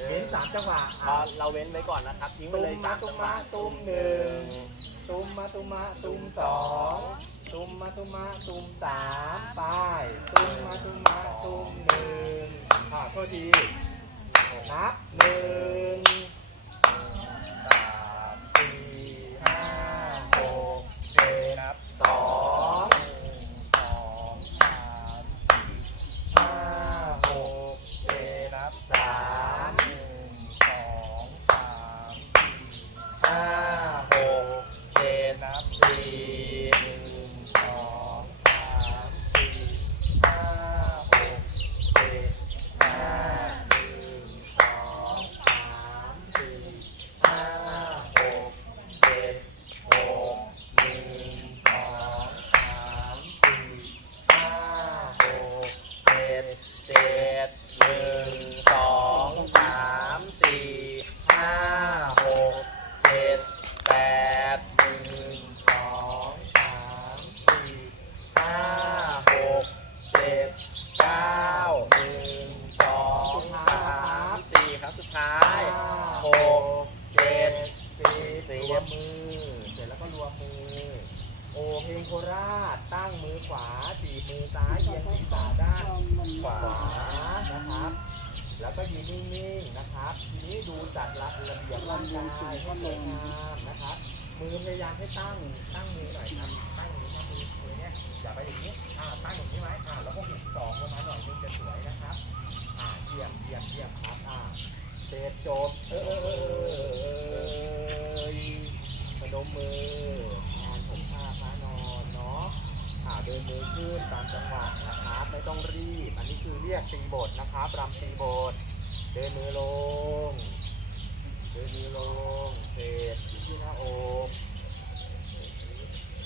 หนึ่งเว้นสามจังหวะพอเราเว้นไว้ก่อนนะครับ ทิ้งไปตุ้เลมยมาสามตุ้จัมงหวะมาตุ้มหนึ่งตุ้มมาตุ้มมาตุ้มสองตุ้มมาตุ้มมาตุ้มสามไปตุ้มมาตุ้มมาตุ้มหนึ่งอ่าโทษทีนับหนึ่ง ตั้งมือขวาจีบมือซ้ายเอียงศีรษะด้านขวานะครับ แล้วก็ยืนนิ่งๆนะครับ ทีนี้ดูจัดระเบียบร่างกายให้สวยงามนะครับ มือพยายามให้ตั้งตั้งมือหน่อยครับตั้งมือครับมือมือเนี้ยอย่าไปอย่างนี้อ่าตั้งอย่างนี้ไว้อ่าแล้วก็หุบศอกลงมาหน่อยนึงจะสวยนะครับ อ่าเยี่ยมเยี่ยมเยี่ยมครับอ่าเสร็จจบเออเออเอออพนมมืองานผมผ้าพระนอนเนาะอ่าเดินมือขึ้นตาม จังหวะนะครับไม่ต้องรีบ อันนี้คือเรียกตีโบทนะครับรำตีโบทเดินมือลง เดินมือลงเสร็จอยู่ที่หน้าอก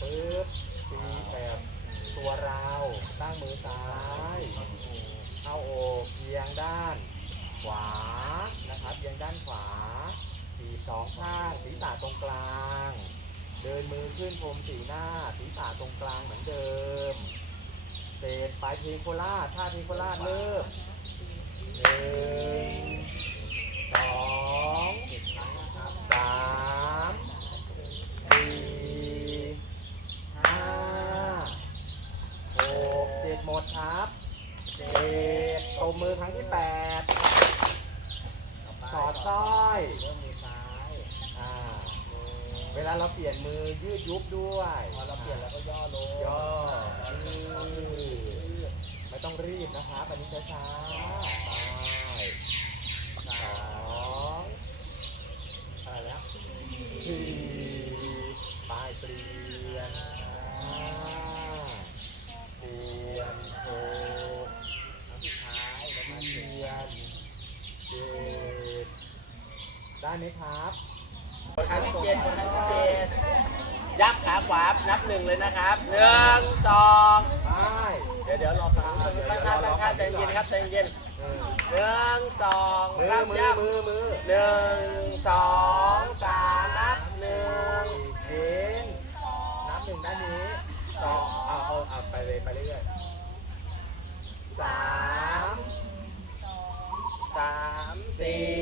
ปึ๊บตีแบบตัวเราตั้งมือซ้ายเข้าอกเอียงด้าน ขวานะครับเอียงด้านขวาสีสองข้างศีรษะตรงกลาง เดินมือขึ้นพรมสีหน้าศีรษะตรงกลางเหมือนเดิม เสร็ปลายเพลงโคราชท่าเพลงโคราชเริ่มหนึ่งสองสามสี่ห้าหกเจ็ดหมดครับ เจ็ดตบมือครั้งที่แปดสอดสร้อยเริ่มมือซ้ายอ่า เวลาเราเปลี่ยนมือยืดยุบด้วยพอเราเปลี่ยนแล้วก็ย่อลงย่อยืดไม่ต้องรีบนะครับอันนี้ช้าๆไปสองอะไรแล้วสี่ปลายเปลี่ยนห้าเปลี่ยนหกครั้งสุดท้ายแล้วมาเรียนเจ็ดได้ไหมครับ ครั้งที่เจ็ดครั้งที่เจ็ดยับขาขวา นับหนึ่งเลยนะครับหนึ่งสองไปเดี๋ยวเดี๋ยวรอฟังตั้งท่าตั้งท่าใจเย็นครับใจเย็นเออหนึ่งสองมือรับมือยับมือมือหนึ่งสองสามนับหนึ่งเย็นนับหนึ่งด้านนี้สองเอาเอาเอาไปเลยไปเรื่อยๆสามสามสี่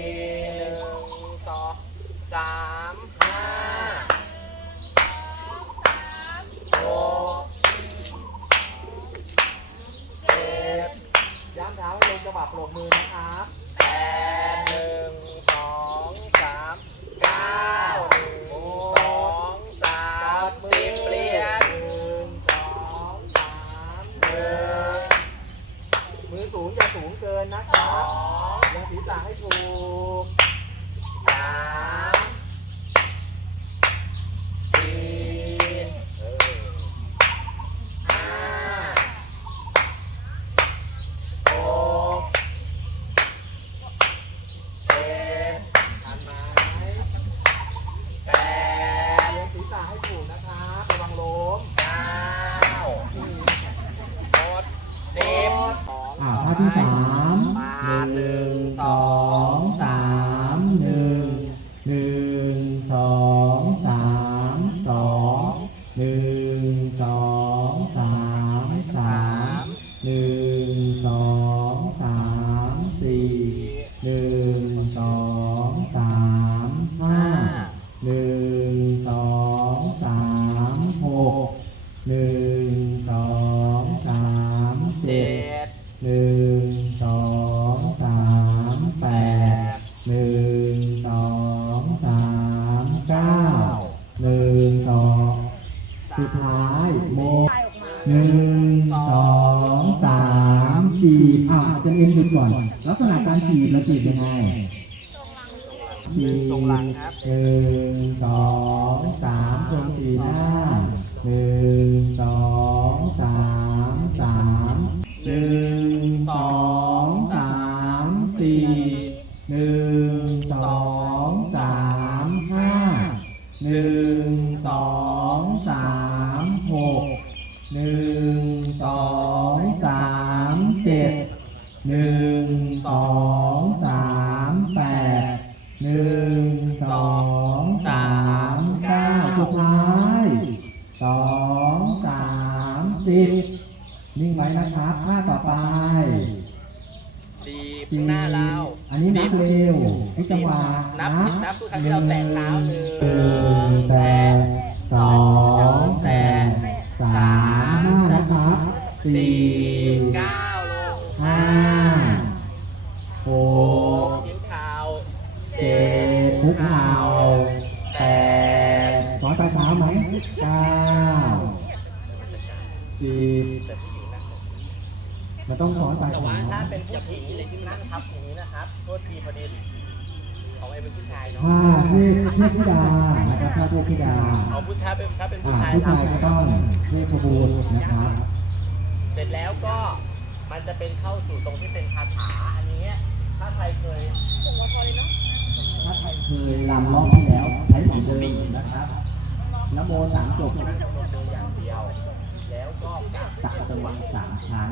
ย้ำเท้าให้ลงจังหวะปรบมือนะครับแปดหนึ่งสองสามเก้าหนึ่งสองสามสิบเปลี่ยนหนึ่งสองสามหนึ่งมือสูงอย่าสูงเกินนะคสรัอบงยังศีรษะให้ถูกสาม สุดท้ายโมหนึ่งสองสามสี่อะจะเอ็นหยุดก่อน ลักษณะการขีดเราจีดยังไงขีดตรงหลังครับหนึ่งสองสามตรงสี่หน้าหนึ่งสองสามสามหนึ่งสองสามสี่หนึ่ง หนึ่งสองสามแปดหนึ่งสองสามเก้าสุดท้ายสองสามสิบนิ่งไว้นะครับท่าต่อไปดีข้างหน้าเราอันนี้นับเร็วไอ้จังหวะนับนับทุกครั้งที่เราแตะเท้าหนึ่งแปดสองแปดสามนะครับสี่ กเข่าแปดสอนปลายเท้าไหมเก้าสิบแต่ผู้หญิงนั่งมันต้องสอนปลายแต่เท้าว่าถ้าเป็นผู้หญิงเลยที่นั่งทับอย่างนี้นะครับโทษทีพอดีของไอ้เป็นผู้ชายเนาะถ้าเทพเทพธิดานะครับถ้าเทพธิดาเอาผู้ชายเป็นถ้าเป็นผู้อ่าชายผู้ชายก็ต้องเทพบูรณ์นะครับเสร็จแล้วก็มันจะเป็นเข้าสู่ตรงที่เป็นคาถาอันนี้ ถ้าใครเคย ถ้าใครเคยรำรอบที่แล้วใช้เหมือนเดิมนะครับนโมสามจบนั่งสวดเดินอย่างเดียว แล้วก็กับตักจังหวะสามครั้ง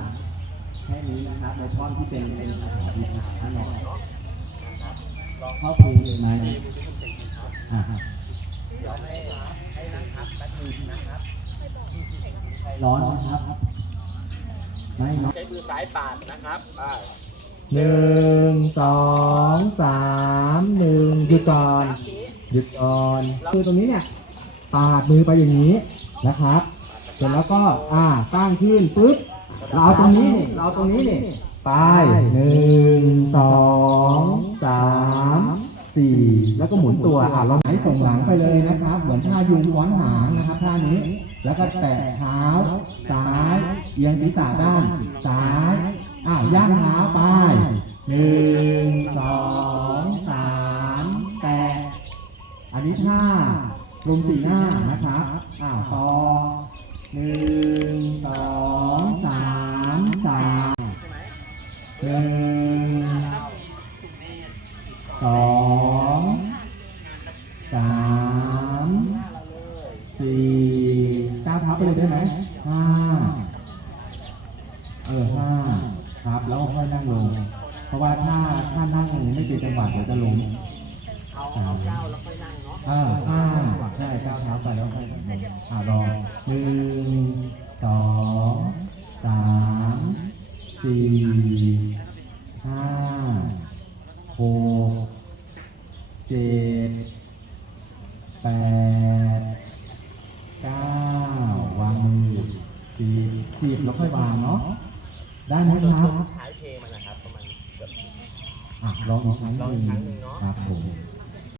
แค่นี้นะครับในท่อนที่เป็นเป็นาถาบูชานอนนะครับลองเข้าเพลงไหมดีมือที่คุณเป็นครับอ่าเดี๋ยวให้ให้นั่งพักแป๊บนึงนะครับร้อนนะครับ ไม่เนาะใช้มือซ้ายปาดนะครับไป หนึ่งสองสามหนึ่งหยุดก่อนหยุดก่อนคือตรงนี้เนี่ยปาดมือไปอย่างนี้นะครับ เสร็จแล้วก็อ่าตั้งขึ้นปุ๊บเราเอาตรงนี้นี่เราเอาตรงนี้นี่ไปหนึ่งสองสามสี่แล้วก็หมุนตัวอ่าเราไหนส่งหลังไปเลยนะครับ เหมือนท่ายุงว้อนหางนะครับท่านี้ แล้วก็แตะเท้าซ้ายเอียงศีรษะด้านซ้าย อาย่างเท้าไปหนึ่งสองสามแตะอันนี้ท่ารวมสีหน้านะครับอ้าวต่อหนึ่งสองสามสามหนึ่ง ว่าถ้าถ้านั่งไม่เป็นจังหวะเดี๋ยวจะลงเอาเอาเก้าแล้วค่อยนั่งเนาะอ่าอ่าใช่ก้าวเท้าไปแล้วค่อยลงอ่าลองหนึ่งสองสามสี่ห้าหกเจ็ดแปดเก้าวางมือสิบสิบแล้วค่อยวางเนาะได้ไหมครับ อบอะลองอีกครั้งหลองอีนึ่กงครั้งหนึ่งเนาะ ครับผม